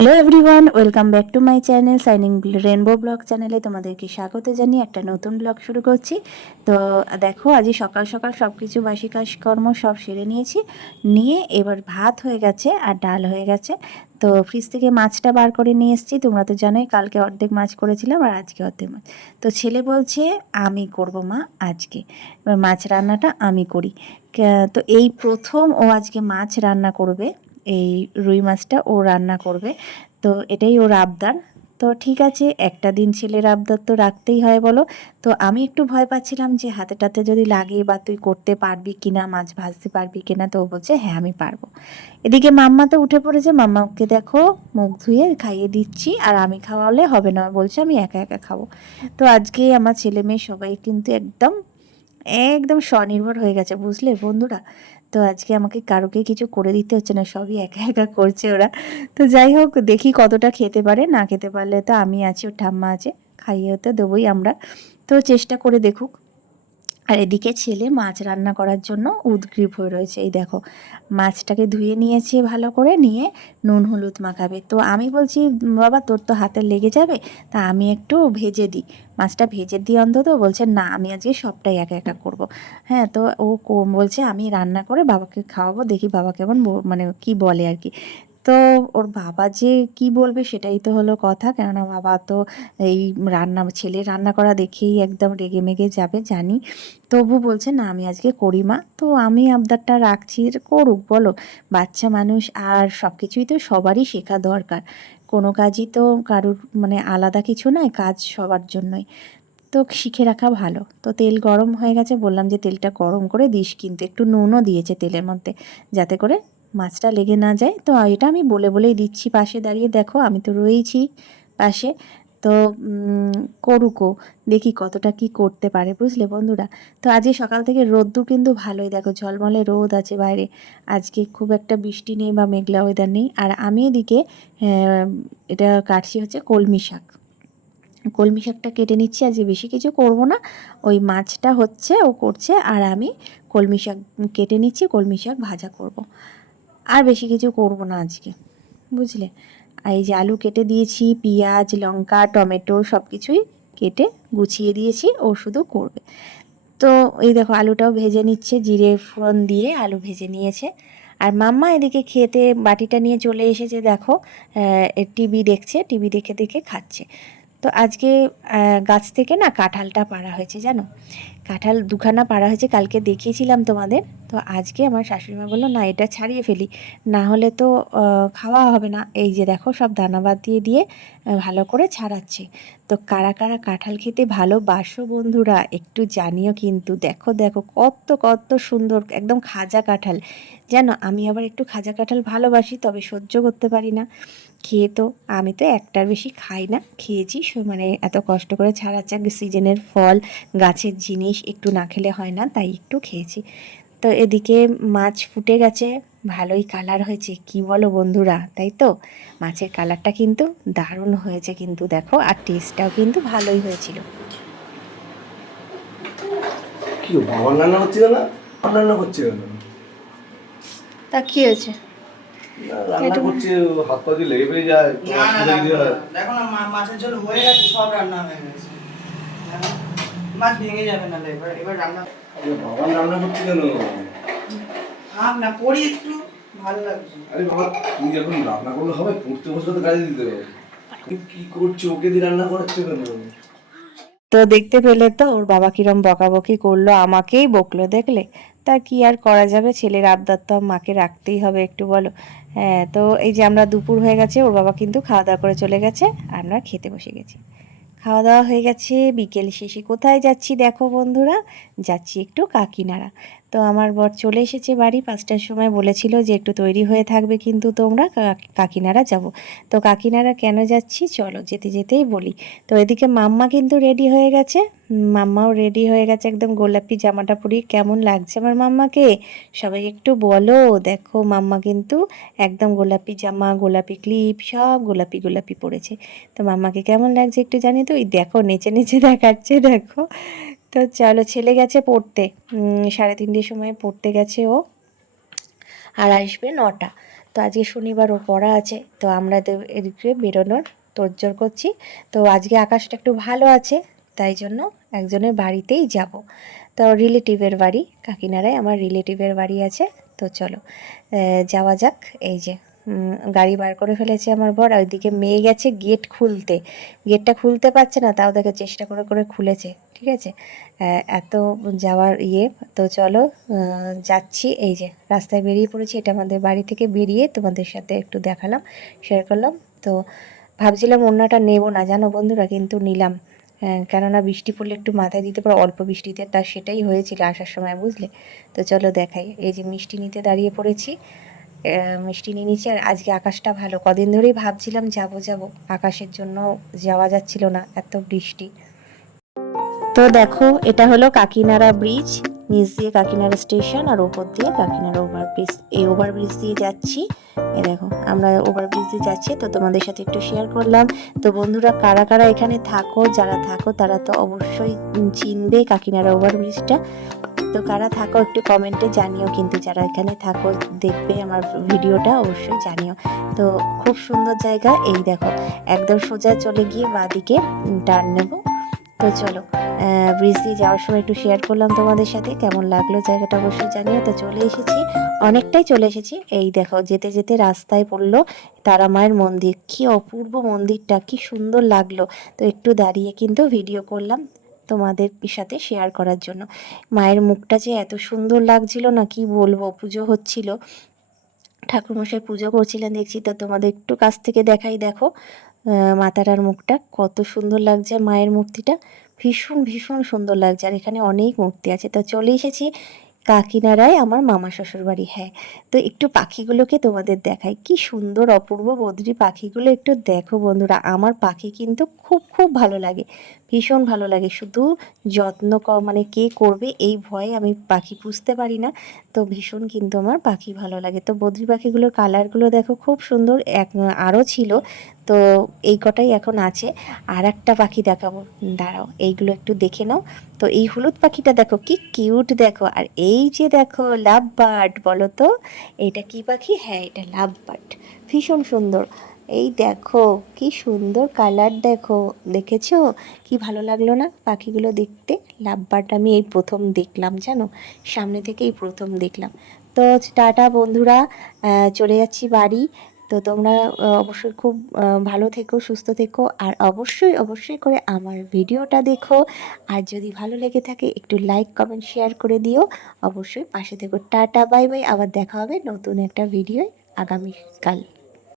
Hello everyone welcome back to my channel Shining Rainbow Blog চ্যানেলে তোমাদেরকে স্বাগত জানিয়ে একটা নতুন ব্লগ শুরু করছি। তো দেখো আজই সকাল সকাল সব কিছু বাসি কাজকর্ম সব সেরে নিয়েছি। নিয়ে এবার ভাত হয়ে গেছে আর ডাল হয়ে গেছে। তো ফ্রিজ থেকে মাছটা বার করে নিয়ে এসেছি। তোমরা তো জানোই, কালকে অর্ধেক মাছ করেছিলাম আর আজকে অর্ধেক মাছ। তো ছেলে বলছে, আমি করব মা আজকে। এবার মাছ রান্নাটা আমি করি। তো এই প্রথম ও আজকে মাছ রান্না করবে এই রুই মাছটা ও রান্না করবে। তো এটাই ওর আবদার। তো ঠিক আছে, একটা দিন ছেলের আবদার তো রাখতেই হয় বলো। তো আমি একটু ভয় পাচ্ছিলাম যে হাতে টাতে যদি লাগে বা তুই করতে পারবি কিনা, মাছ ভাজতে পারবি কিনা, তো বলছে হ্যাঁ আমি পারব। এদিকে মাম্মা তো উঠে পড়েছে। মাম্মাকে দেখো মুখ ধুয়ে খাইয়ে দিচ্ছি, আর আমি খাওয়ালে হবে না। বলছে, আমি একা একা খাব। তো আজকে আমার ছেলে মেয়ে সবাই কিন্তু একদম একদম স্বনির্ভর হয়ে গেছে, বুঝলে বন্ধুরা? তো আজকে আমাকে কারোকে কিছু করে দিতে হচ্ছে না, সবই একা একা করছে ওরা। তো যাই হোক, দেখি কতটা খেতে পারে, না খেতে পারলে তো আমি আছি, ওর ঠাম্মা আছে, খাইয়ে তো দেবোই আমরা। তো চেষ্টা করে দেখুক। আর এদিকে ছেলে মাছ রান্না করার জন্য উদ্গ্রীব হয়ে রয়েছে। এই দেখো, মাছটাকে ধুয়ে নিয়েছে ভালো করে, নিয়ে নুন হলুদ মাখাবে। তো আমি বলছি, বাবা, তোর তো হাতে লেগে যাবে, তা আমি একটু ভেজে দিই। মাছটা ভেজে দিই অন্তত বলছে, না, আমি আজকে সবটাই একা একা করব। হ্যাঁ তো ও বলছে, আমি রান্না করে বাবাকে খাওয়াবো, দেখি বাবা কেমন মানে কি বলে আর কি। তো ওর বাবা যে কি বলবে সেটাই তো হলো কথা। কেননা বাবা তো এই রান্না ছেলে রান্না করা দেখেই একদম রেগে মেগে যাবে, জানি। তবু বলছে, না, আমি আজকে করি মা। তো আমি আবদারটা রাখছি করুক, বলো। বাচ্চা মানুষ আর সব কিছুই তো সবারই শেখা দরকার। কোনো কাজই তো কারুর মানে আলাদা কিছু নয়, কাজ সবার জন্যই। তো শিখে রাখা ভালো। তো তেল গরম হয়ে গেছে, বললাম যে তেলটা গরম করে দিস, কিন্তু একটু নুনও দিয়েছে তেলের মধ্যে, যাতে করে মাছটা লেগে না যায়। তো এটা আমি বলে বলেই দিচ্ছি। পাশে দাঁড়িয়ে দেখো, আমি তো রয়েইছি পাশে। তো করুকো, দেখি কতটা কি করতে পারে, বুঝলে বন্ধুরা? তো আজকে সকাল থেকে রোদ্দুর কিন্তু ভালোই। দেখো, ঝলমলে রোদ আছে বাইরে। আজকে খুব একটা বৃষ্টি নেই বা মেঘলা ওয়েদার নেই। আর আমি এদিকে এটা কাটছি হচ্ছে কলমি শাক। কলমি শাকটা কেটে নিচ্ছি। আজকে বেশি কিছু করব না। ওই মাছটা হচ্ছে, ও করছে। আর আমি কলমি শাক কেটে নিচ্ছি, কলমি শাক ভাজা করব। আর বেশি কিছু করব না আজকে, বুঝলে? এই যে আলু কেটে দিয়েছি, পেঁয়াজ, লঙ্কা, টমেটো সব কিছুই কেটে গুছিয়ে দিয়েছি, ও শুধু করবে। তো এই দেখো আলুটাও ভেজে নিচ্ছে, জিরে ফোড়ন দিয়ে আলু ভেজে নিয়েছে। আর মাম্মা এদিকে খেতে বাটিটা নিয়ে চলে এসেছে, দেখো টিভি দেখছে, টিভি দেখে দেখে খাচ্ছে। তো আজকে গাছ থেকে না কাঁঠালটা পাড়া হয়েছে, জানো? কাঁঠাল দুখানা পাড়া হয়েছে, কালকে দেখিয়েছিলাম তোমাদের। তো আজকে আমার শাশুড়িমা বলল, না, এটা ছাড়িয়ে ফেলি। না হলে তো খাওয়া হবে না। এই যে দেখো, সব দানা বাদ দিয়ে দিয়ে ভালো করে ছাড়াচ্ছে। তো কারা কারা কাঁঠাল খেতে ভালোবাসো বন্ধুরা, একটু জানিও কিন্তু। দেখো দেখো, কত কত সুন্দর, একদম খাজা কাঁঠাল। জানো, আমি আবার একটু খাজা কাঁঠাল ভালোবাসি, তবে সহ্য করতে পারি না। খেয়ে তো, আমি তো একটার বেশি খাই না। খেয়েছি মানে এত কষ্ট করে ছাড়াচ্ছে সিজনের ফল, গাছের জিনিস একটু না খেলে হয় না তাই একটু খেয়েছি। তো এদিকে মাছ ফুটে গেছে ভালোই কালার হয়েছে কি বলো বন্ধুরা তাই তো? মাছের কালারটা কিন্তু দারুণ হয়েছে কিন্তু দেখো আর টেস্টটাও কিন্তু ভালোই হয়েছিল। তা কি হয়েছে? রান্না করছে হাত পা দিয়ে লেগে যায় না না অসুবিধা না, কি হয় দেখো না মাছের ঝোল হয়ে গেছে সব রান্না হয়ে গেছে? মাছ ভেঙে যাবে না এবার এবার রান্না বাবার রান্না করছে কেন? না পড়ি একটু ভালো লাগছে। আরে বাবা তুমি যখন রান্না করলে হবে পড়তে বসলে তো কাজে দিতে হবে। কি করছ ওকে দিয়ে রান্না করাচ্ছে কেন? তো দেখতে পেলে তো ওর বাবা কিরম বকাবকি করল আমাকেই বকলো দেখলে। তা কি আর করা যাবে ছেলের আবদার তো মাকে রাখতেই হবে একটু বলো। হ্যাঁ তো এই যে আমরা দুপুর হয়ে গেছে ওর বাবা কিন্তু খাওয়া দাওয়া করে চলে গেছে আমরা খেতে বসে গেছি। খাওয়া দাওয়া হয়ে গেছে বিকেল শেষে কোথায় যাচ্ছি দেখো বন্ধুরা যাচ্ছি একটু কাকিনাড়া। তো আমার বর চলে এসেছে বাড়ি, পাঁচটার সময় বলেছিল যে একটু তৈরি হয়ে থাকবে কিন্তু তোমরা কাকিনারা যাব। তো কাকিনারা কেন যাচ্ছি? চলো যেতে যেতেই বলি। তো এদিকে মাম্মা কিন্তু রেডি হয়ে গেছে। মাম্মাও রেডি হয়ে গেছে একদম গোলাপি জামাটা পরিয়ে। কেমন লাগছে আমার মাম্মাকে? সবাই একটু বলো। দেখো মাম্মা কিন্তু একদম গোলাপি জামা, গোলাপি ক্লিপ, সব গোলাপি গোলাপি পরেছে। তো মাম্মাকে কেমন লাগছে একটু জানি তো? ওই দেখো, নেচে নেচে দেখাচ্ছে, দেখো। তো চলো, ছেলে গেছে পড়তে। সাড়ে তিনটের সময় পড়তে গেছে ও। আর আসবে নটা। তো আজকে শনিবার ও পড়া আছে। তো আমরা এদিকে বেরোনোর তোড়জোড় করছি। তো আজকে আকাশটা একটু ভালো আছে, তাই জন্য একজনের বাড়িতেই যাব। তো রিলেটিভের বাড়ি, কাকিনারায় আমার রিলেটিভের বাড়ি আছে। তো চলো যাওয়া যাক। এই যে গাড়ি বার করে ফেলেছে আমার বর ওইদিকে মেয়ে গেছে গেট খুলতে। গেটটা খুলতে পারছে না, তাও দেখে চেষ্টা করে করে খুলেছে, ঠিক আছে? এত যাওয়ার ইয়ে তো চলো যাচ্ছি। এই যে, রাস্তায় বেরিয়ে পড়েছি, এটা আমাদের বাড়ি থেকে বেরিয়ে তোমাদের সাথে একটু দেখালাম শেয়ার করলাম। তো ভাবছিলাম ওড়নাটা নেব না, জানো বন্ধুরা, কিন্তু নিলাম। কেননা বৃষ্টি পড়লে একটু মাথায় দিতে পারো, অল্প বৃষ্টিতে, তা সেটাই হয়েছিল আসার সময়, বুঝলে? তো চলো দেখাই। এই যে মিষ্টি নিতে দাঁড়িয়ে পড়েছি মিষ্টি নিয়ে নিচ্ছি আর আজকে আকাশটা ভালো। কদিন ধরেই ভাবছিলাম যাব যাব। আকাশের জন্য যাওয়া যাচ্ছিল না, এত বৃষ্টি। তো দেখো, এটা হলো কাকিনাড়া ব্রিজ নিচ দিয়ে কাকিনাড়া স্টেশন আর ওপর দিয়ে কাকিনাড়া ওভারব্রিজ এই ওভারব্রিজ দিয়ে যাচ্ছি। এই দেখো, আমরা ওভারব্রিজ দিয়ে যাচ্ছি। তো তোমাদের সাথে একটু শেয়ার করলাম। তো বন্ধুরা, কারা কারা এখানে থাকো, যারা থাকো, তারা তো অবশ্যই চিনবে কাকিনাড়া ওভারব্রিজটা তো কারা থাকো একটু কমেন্টে জানিও কিন্তু, যারা এখানে থাকো দেখবে আমার ভিডিওটা অবশ্যই জানিও। তো খুব সুন্দর জায়গা, এই দেখো, একদম সোজা চলে গিয়ে বাঁদিকে টার্ন নেব। তো চলো ব্রিজ দিয়ে যাওয়ার সময় একটু শেয়ার করলাম তোমাদের সাথে, কেমন লাগল জায়গাটা অবশ্যই জানিও। তো চলে এসেছি, অনেকটাই চলে এসেছি, এই দেখো, যেতে যেতে রাস্তায় পড়ল তারা মায়ের মন্দির। কি অপূর্ব মন্দিরটা, কি সুন্দর লাগল। তো একটু দাঁড়িয়ে কিন্তু ভিডিও করলাম। তোমাদের সাথে শেয়ার করার জন্য। মায়ের মুখটা যে এত সুন্দর লাগছিল না, কি বলব, পুজো হচ্ছিল। ঠাকুরমশাই পুজো করছিলেন, দেখছি তো তোমাদের একটু কাছ থেকে দেখাই, দেখো। মাতারার মুখটা কত সুন্দর লাগছে মায়ের মূর্তিটা ভীষণ ভীষণ সুন্দর লাগছে, আর এখানে অনেক মূর্তি আছে। তো চলে এসেছি কাকিনাড়ায় আমার মামা শ্বশুর বাড়ি হ্যাঁ। তো একটু পাখিগুলোকে তোমাদের দেখাই। কি সুন্দর, অপূর্ব বদ্রি পাখিগুলো একটু দেখো বন্ধুরা। আমার পাখি কিন্তু খুব খুব ভালো লাগে। ভীষণ ভালো লাগে। শুধু যত্ন ক- মানে কে করবে এই ভয়ে আমি পাখি পুষতে পারি না। তো ভীষণ কিন্তু আমার পাখি ভালো লাগে। তো বদ্রি পাখিগুলোর কালারগুলো দেখো, খুব সুন্দর। এক, আরও ছিল। তো এই কটাই এখন আছে। আর একটা পাখি দেখাবো। দাঁড়াও, এইগুলো একটু দেখে নাও। তো এই হলুদ পাখিটা দেখো, কি কিউট দেখো। আর এই যে দেখো লাভ বার্ড বলো তো, এটা কি পাখি? হ্যাঁ এটা লাভ বার্ড। ভীষণ সুন্দর। এই দেখো, কি সুন্দর কালার দেখো, দেখেছ? কি ভালো লাগল না পাখিগুলো দেখতে? লাভ বার্ড আমি এই প্রথম দেখলাম, জানো? সামনে থেকেই এই প্রথম দেখলাম। তো টাটা বন্ধুরা চলে যাচ্ছি বাড়ি। তো তোমরা অবশ্যই খুব ভালো থেকো, সুস্থ থেকো আর অবশ্যই অবশ্যই করে আমার ভিডিওটা দেখো। আর যদি ভালো লেগে থাকে, একটু লাইক কমেন্ট শেয়ার করে দিও। অবশ্যই পাশে থেকো। টাটা বাই বাই আবার দেখা হবে নতুন একটা ভিডিও আগামীকাল।